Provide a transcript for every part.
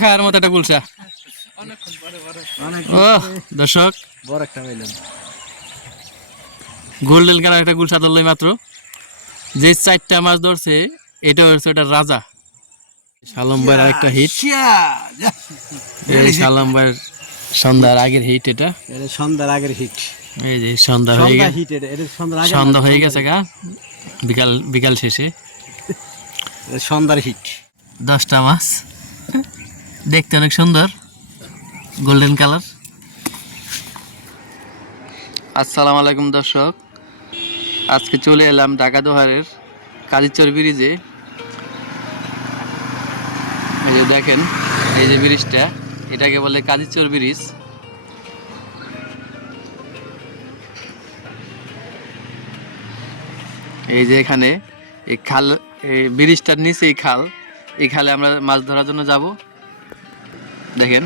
খাওয়ার মতো একটা গুলশা। ও দর্শক, গোল্ডেন কালার একটা গুলশা ধরলই মাত্র। যে 4টা মাছ ধরছে এটা হচ্ছে এটা রাজা। শালম ভাইয়ের আরেকটা হিট। এই শালম ভাইয়ের সন্ধ্যার আগের হিট। এটা সন্ধ্যার আগের হিট। এই যে সন্ধ্যা হয়ে গেছে গা, বিকাল বিকাল শেষে সন্ধ্যার হিট। 10টা মাছ দেখতে অনেক সুন্দর, গোল্ডেন কালার। আসসালামু আলাইকুম দর্শক, আজকে চলে এলাম ঢাকা দোহারের কাজীচর ব্রিজে। এই যে দেখেন, এই যে ব্রিজটা, এটাকে বলে কাজীচর ব্রিজ। এই যে এখানে এই খাল, এই ব্রিজটার নিচে এই খাল, এই খালে আমরা মাছ ধরার জন্য যাব। দেখেন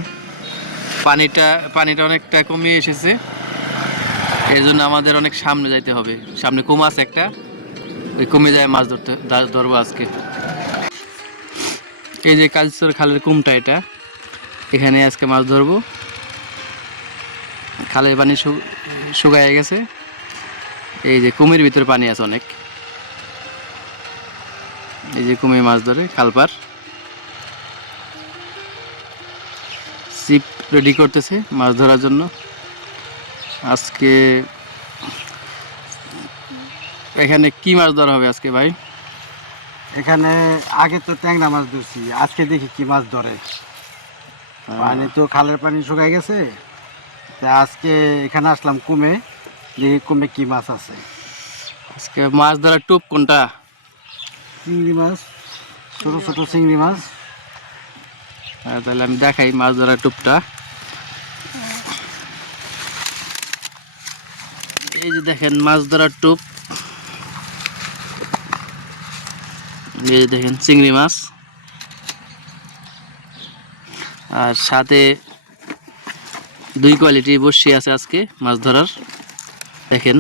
পানিটা অনেকটা কমিয়ে এসেছে, এর জন্য আমাদের অনেক সামনে যাইতে হবে। সামনে কুম আছে একটা, ওই কমে যায় মাছ ধরবো আজকে। এই যে কাজীচর খালের কুমটা, এটা এখানে আজকে মাছ ধরবো। খালের পানি শুকায় গেছে, এই যে কুমির ভিতরে পানি আছে অনেক। এই যে কুমির মাছ ধরে কালপার, ছিপ রেডি করতেছে মাছ ধরার জন্য। আজকে এখানে কি মাছ ধরা হবে আজকে ভাই? এখানে আগে তো ট্যাংরা মাছ ধরছি, আজকে দেখি কি মাছ ধরে। পানি তো খালের পানি শুকাই গেছে, তা আজকে এখানে আসলাম কুমে, দেখি কুমে কি মাছ আছে। আজকে মাছ ধরার টোপ কোনটা? চিংড়ি মাছ, ছোট ছোট চিংড়ি মাছ। তাহলে আমি দেখাই মাছ ধরার টোপটা। এই যে দেখেন মাছ ধরার টোপ, এই যে দেখেন চিংড়ি মাছ, আর সাথে 2 কোয়ালিটি বড়শি আছে আজকে মাছ ধরার। দেখেন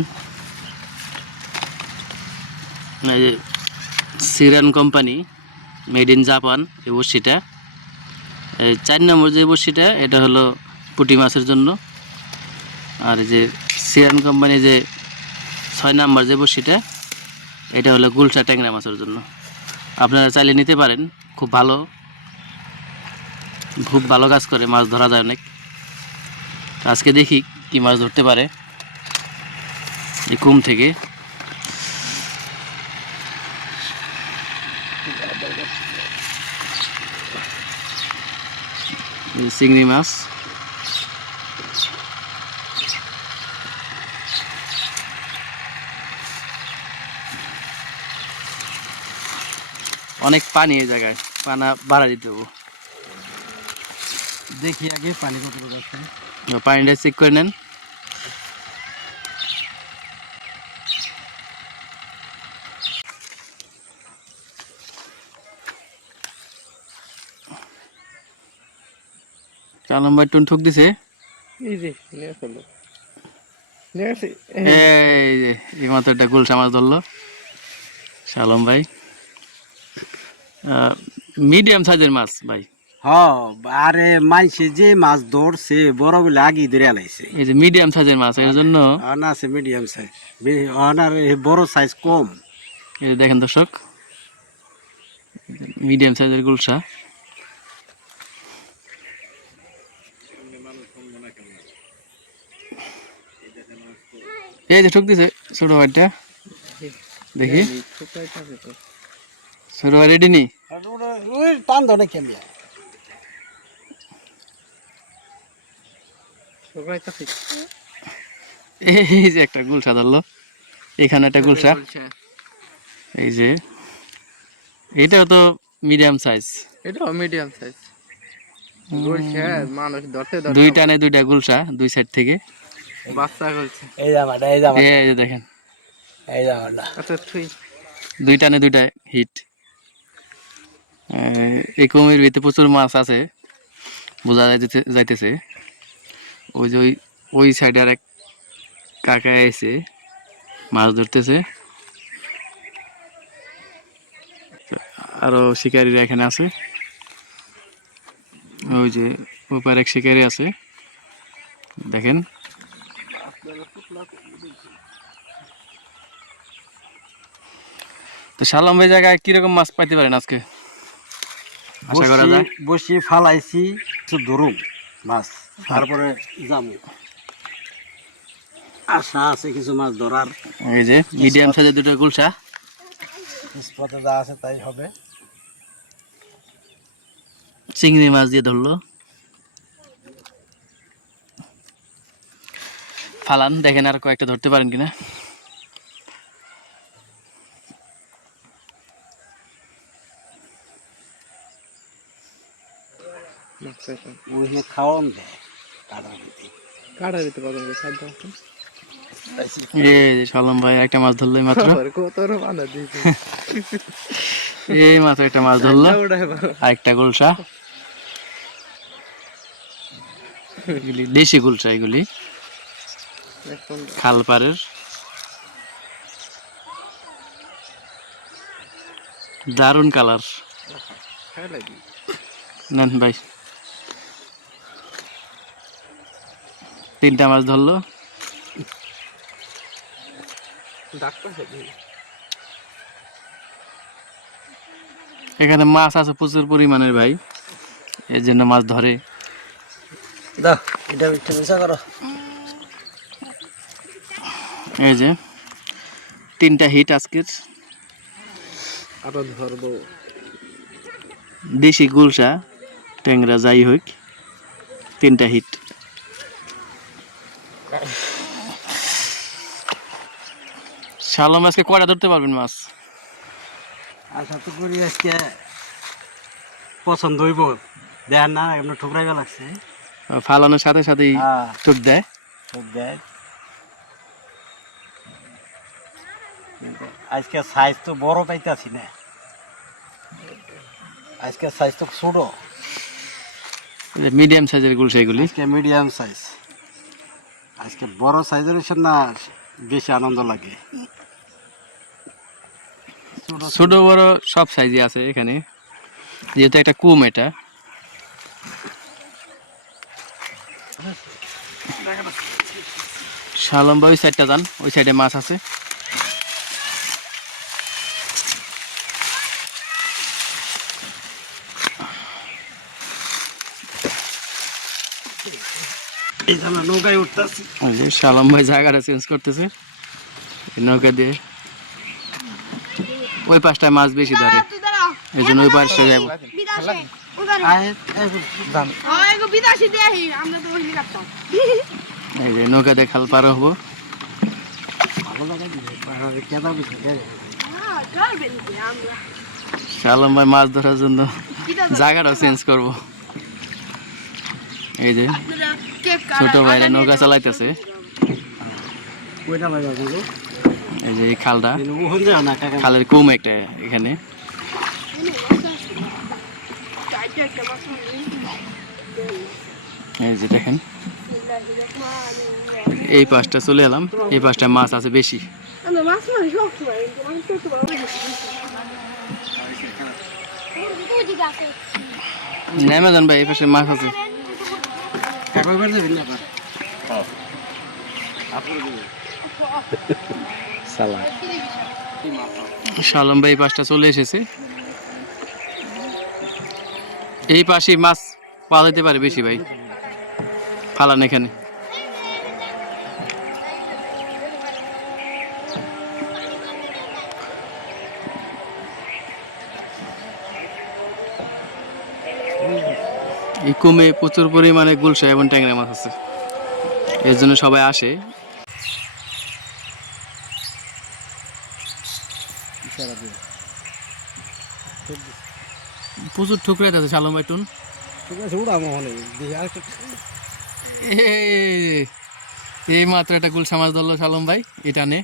এই যে Sheeran company, made in Japan এই বড়শিটা। 4 নম্বর যে বড়শিটা, এটা হলো পুঁটি মাছের জন্য। আর এই যে সিরান কোম্পানি যে 6 নম্বর যে বড়শিটা, এটা হলো গুলশা ট্যাংরা মাছের জন্য। আপনারা চাইলে নিতে পারেন, খুব ভালো কাজ করে, মাছ ধরা যায় অনেক। আজকে দেখি কি মাছ ধরতে পারে এই কুম থেকে। চিংড়ি মাছ, অনেক পানি এই জায়গায়, পানা বাড়া দিতে হবে। দেখি আগে পানি কত আছে। পানিটা চেক করে নেন। চার নম্বর টুন ঠুক দিছে। এই যে এই মাত্র একটা গুলশা মাছ ধরলো শালম ভাই। মিডিয়াম সাইজের মাছ ভাই। আরে মাইসে যে মাছ ধরছে বড় গুলো আগে ধরে আলাইছে। এই যে মিডিয়াম সাইজের মাছ, এর জন্য না আছে মিডিয়াম সাইজ, আর বড় সাইজ কম। এই যে দেখেন দর্শক, মিডিয়াম সাইজের গুলশা। এই যে ঠুক দিছে ছোট ভাইটা, দেখি ছোট ভাই রেডি নি? টান ধরে কেমন এই যে একটা গুলশা ধরলো, এখানে একটা গুলশা। এই যে এটাও তো মিডিয়াম সাইজ, এটাও মিডিয়াম সাইজ গুলশা। মানুষ ধরতে দুই টানে 2টা গুলশা, 2 সাইড থেকে বাচ্চা করছে। এই জামাটা এই জামাটা এই যে দেখেন, এই জামাটা আচ্ছা তুই 2 টানে 2টা হিট। এই কুমির ভিতরে প্রচুর মাছ আছে, বোঝা যাইতেছে। ওই যে ওই সাইডে আর এক কাকা এসে মাছ ধরতেছে, আরো শিকারীরা এখানে আছে। ওই যে ওপার এক শিকারি আছে দেখেন। তো শালম ভাই জায়গায় কিরকম মাছ পাইতে পারেন আজকে আশা করা যায়? বসি ফালাইছি কিছু ধরুন মাছ, তারপরে যাবো। আশা আছে কিছু মাছ ধরার। এই যে মিডিয়াম সাইজের দুটো গুলশা, স্পটে যা আছে তাই হবে। চিংড়ি মাছ দিয়ে ধরলো। ফালান দেখেন আর কয়েকটা ধরতে পারেন কিনা। ওই খাওয়ান দেয় কাটা দিতে পারবেন সাধ্য আছে। এই যে শালম ভাই একটা মাছ ধরলো এই মাত্র। কত বানা দিয়েছে। এই মাত্র একটা মাছ ধরলো, আর একটা গুলশা। এগুলি দেশি গুলশা, এগুলি খাল পাড়ের। দারুন কালার। নেন ভাই, তিনটা মাছ ধরলো। এখানে মাছ আছে প্রচুর পরিমাণের ভাই, এর জন্য মাছ ধরে। এই যে তিনটা হিট আজকের। আরো ধরবো। দেশি গুলশা ট্যাংরা যাই হোক, তিনটা হিট। শালম আজকে কয়টা ধরতে পারবেন মাছ? আশা তো করি আজকে পছন্দ হইব। দেখ না এমন ঠুকরাইবা লাগছে। ফালানোর সাথে সাথেই হ্যাঁ টোপ দেয়। ঠুক দেয়। কিন্তু আজকে সাইজ তো বড় পাইতাছি না, আজকে সাইজ তো ছোট। মিডিয়াম সাইজের গুলশা এগুলি। আজকে মিডিয়াম সাইজ। আজকে বড় সাইজের হচ্ছে না, বেশি আনন্দ লাগে। ছোট বড় সব সাইজই আছে এখানে, যেহেতু একটা কুম এটা। শালম ভাই ওই সাইডটা যান, ওই সাইডে মাছ আছে। এই যে আমরা নৌকায় উঠতেছি। ওই যে শালম ভাই জায়গাটা চেঞ্জ করতেছে এই নৌকা দিয়ে। ওই পাশটায় মাছ বেশি ধরে, এই জন্য ওই পাশটা যাবো। এই যে নৌকা দিয়ে খাল পার হবো। শালম ভাই মাছ ধরার জন্য জায়গাটাও চেঞ্জ করব। এই যে ছোট ভাইরা নৌকা চালাইতেছে। এই যে এই খালটা, খালের কুম একটা এখানে। এই যে দেখেন এই পাশটা চলে এলাম, এই পাশটা মাছ আছে বেশি। নেমে যান ভাই, এই পাশে মাছ আছে। শালম ভাই এই পাশটা চলে এসেছে। এই পাশে মাছ পাওয়া যেতে পারে বেশি ভাই, ফালান এখানে। এই কুমে প্রচুর পরিমাণে গুলশা এবং ট্যাংরা মাছ আছে, এর জন্য সবাই আসে। প্রচুর ঠুকরাইতে আছে শালম ভাই টুন। এই মাত্র একটা গুলশা মাছ ধরলো শালম ভাই, এটা নে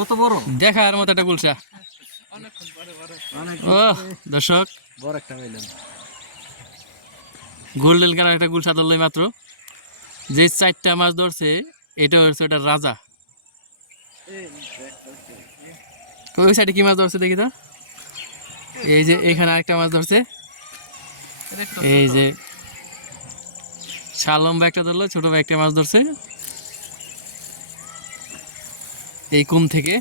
কত বড় দেখার মতো একটা গুলশা। ও দর্শক, বড় একটা পাইলাম। গোল্ডেন কালার একটা গুলশা ধরলো মাত্র। যে চারটা মাছ ধরছে এটা হচ্ছে ওটা রাজা। ওই সাইডে কি মাছ ধরছে দেখি তো। এই যে এখানে আরেকটা মাছ ধরছে, এই যে শালম ভাই একটা ধরলো, ছোট ভাই একটা মাছ ধরছে এই কুম থেকে।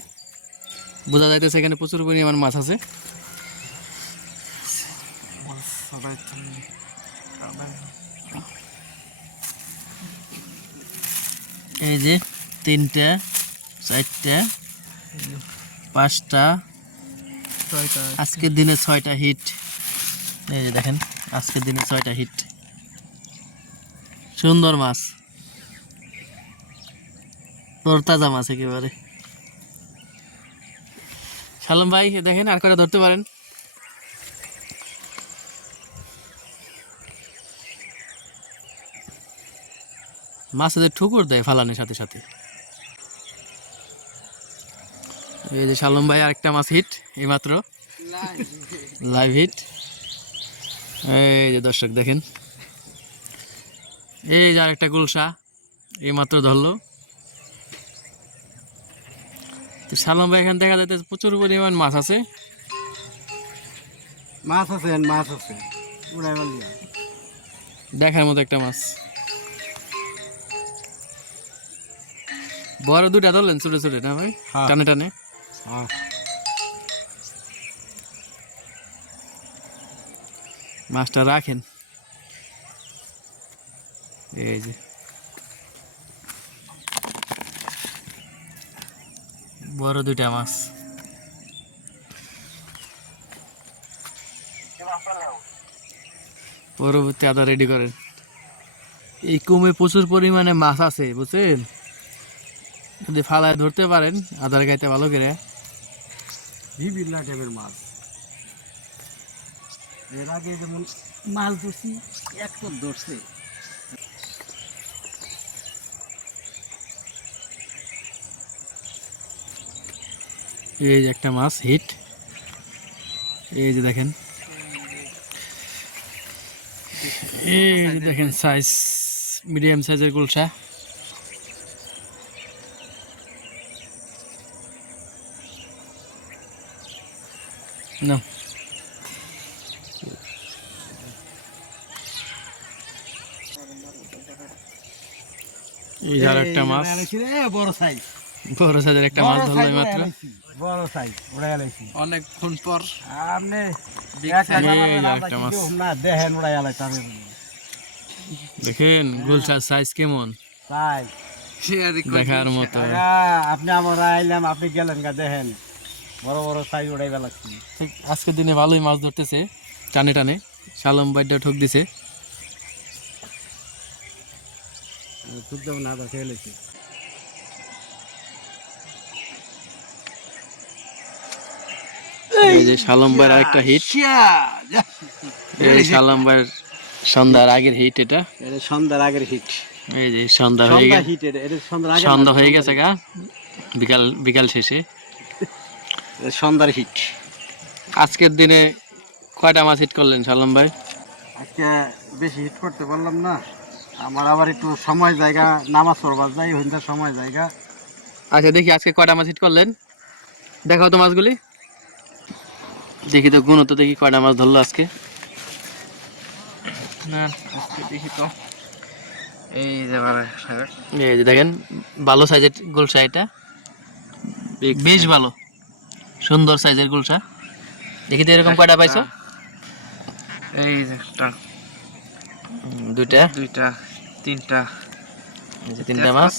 বোঝা যাইতেছে এখানে প্রচুর পরিমাণ মাছ আছে। এই যে 3টা 4টা 5টা, আজকের দিনে 6টা হিট। এই যে দেখেন আজকের দিনে 6টা হিট। সুন্দর মাছ, তরতাজা মাছ একেবারে। শালম ভাই দেখেন আর কটা ধরতে পারেন। মাছেদের ঠুকুর দেয় ফালানোর সাথে সাথে। এই যে শালম ভাই আরেকটা মাছ হিট এইমাত্র, লাইভ হিট। এই যে দর্শক দেখেন, এই যে আরেকটা গুলশা এইমাত্র ধরলো। তো শালম ভাই এখানে দেখা যাচ্ছে প্রচুর পরিমাণ মাছ আছে। মাছ আছে, মাছ আছে, উড়াই মারলি। দেখার মতো একটা মাছ। বড় 2টা ধরলেন ছোট ছোট না ভাই? হ্যাঁ। টানে টানে। হ্যাঁ। মাছটা রাখেন। এই যে বড় 2টা মাছ। পরবর্তী আদা রেডি করেন। এই কুমে প্রচুর পরিমাণে মাছ আছে বুঝছেন, যদি ফালায় ধরতে পারেন আদার গাইতে ভালো করে। বিভিন্ন টাইপের মাছ। এর আগে যেমন মাছ ধরছি, একটা ধরছে। এই যে একটা মাছ হিট, এই যে দেখেন, এই যে দেখেন সাইজ, মিডিয়াম সাইজের গুলশা। না এই যে আরেকটা মাছ, বড় সাইজ, বড় সাইজের একটা মাছ ধরলো মাত্র। বড় সাইজ উড়াই আলাইছি অনেকক্ষণ পর। আপনি একটা মাছ না দেখেন উড়াই আলাইছি আমি। দেখেন গুলশার সাইজ কেমন, তাই দেখার মতো। আপনি আমরা আইলাম, আপনি গেলেন গা, দেখেন বড় বড় সাইজ উড়াই বেলাচ্ছি। ঠিক আজকের দিনে ভালোই মাছ ধরতেছে টানে টানে। শালম বাইডটা ঠক দিছে। খুব দেব না খেয়ে লেছি। এই যে শালম ভাইয়ের আরেকটা হিট, এই শালম ভাইয়ের সন্ধ্যার আগের হিট এটা। এটা সন্ধ্যার আগের হিট। এই যে সন্ধ্যা হয়ে গেছে, হিট এটা সন্ধ্যার আগে, সন্ধ্যা হয়ে গেছে গা, বিকাল বিকাল শেষে সন্ধ্যার হিট। আজকের দিনে কয়টা মাছ হিট করলেন শালম ভাই? আজকে বেশি হিট করতে পারলাম না, আমার আবার একটু সময় জায়গা, নামাজ পড়বার যাই হইতে সময় জায়গা। আচ্ছা দেখি আজকে কয়টা মাছ হিট করলেন, দেখাও তো মাছগুলি দেখি তো, গুণ তো দেখি কয়টা মাছ ধরলো আজকে। না আজকে দেখি তো। এই যে এই যে দেখেন ভালো সাইজের গুলশা, এটা বেশ ভালো সুন্দর সাইজের গুলশা। দেখি তো এরকম কয়টা পাইছো? এই যে একটা, 2টা, 2টা, 3টা, এই যে 3টা মাছ,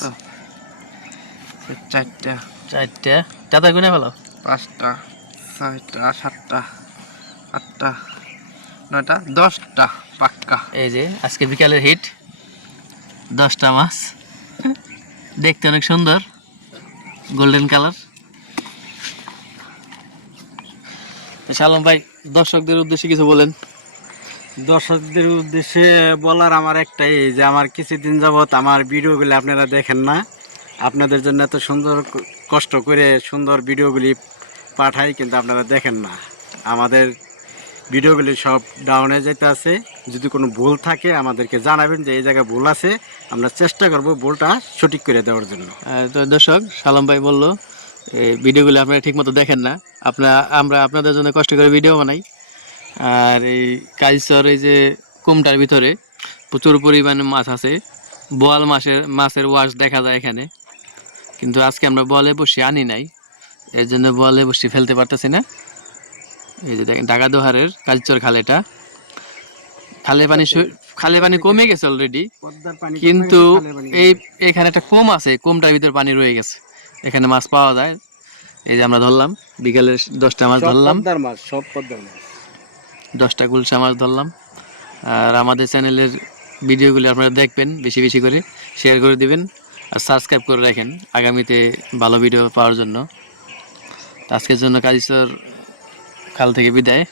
4টা, 4টা, দাদা গুনে ভালো, 5টা, 6টা, 7টা, 8টা, 9টা, 10টা পাক্কা। এই যে আজকে বিকালের হিট 10টা মাছ, দেখতে অনেক সুন্দর গোল্ডেন কালার। শালম ভাই দর্শকদের উদ্দেশ্যে কিছু বলেন। দর্শকদের উদ্দেশ্যে বলার আমার একটাই, যে আমার কিছুদিন যাবৎ আমার ভিডিওগুলি আপনারা দেখেন না, আপনাদের জন্য এত সুন্দর কষ্ট করে সুন্দর ভিডিওগুলি পাঠাই, কিন্তু আপনারা দেখেন না। আমাদের ভিডিওগুলি সব ডাউনে যেতে আছে। যদি কোনো ভুল থাকে আমাদেরকে জানাবেন যে এই জায়গায় ভুল আছে, আমরা চেষ্টা করব ভুলটা সঠিক করে দেওয়ার জন্য। তো দর্শক শালম ভাই বললো এই ভিডিওগুলো আপনারা ঠিকমতো দেখেন না, আমরা আপনাদের জন্য কষ্ট করে ভিডিও বানাই। আর এই কাইসর এই যে কুমটার ভিতরে প্রচুর পরিমাণে মাছ আছে। বোয়াল মাছের ওয়াশ দেখা যায় এখানে, কিন্তু আজকে আমরা বোয়ালে বসি আনি নাই, এর জন্য বোয়ালে বসি ফেলতে পারতেছি না। এই যে দেখেন ঢাকা দোহারের কালচর খাল, এটা খালে পানি কমে গেছে অলরেডি, পদ্মার পানি কমে কিন্তু গেছে, খালের পানি কমে এই গেছে। এখানে একটা কম আছে, কমটার ভিতরে পানি রয়ে গেছে, এখানে মাছ পাওয়া যায়। এই যে আমরা ধরলাম বিকালের 10টা মাছ সব ধরলাম, পদ্মার মাছ, সব পদ্মার মাছ। 10টা গুলশা মাছ ধরলাম। আর আমাদের চ্যানেলের ভিডিওগুলি আপনারা দেখবেন, বেশি বেশি করে শেয়ার করে দিবেন আর সাবস্ক্রাইব করে রাখেন আগামীতে ভালো ভিডিও পাওয়ার জন্য। আজকের জন্য কাজীচর খাল থেকে বিদায়।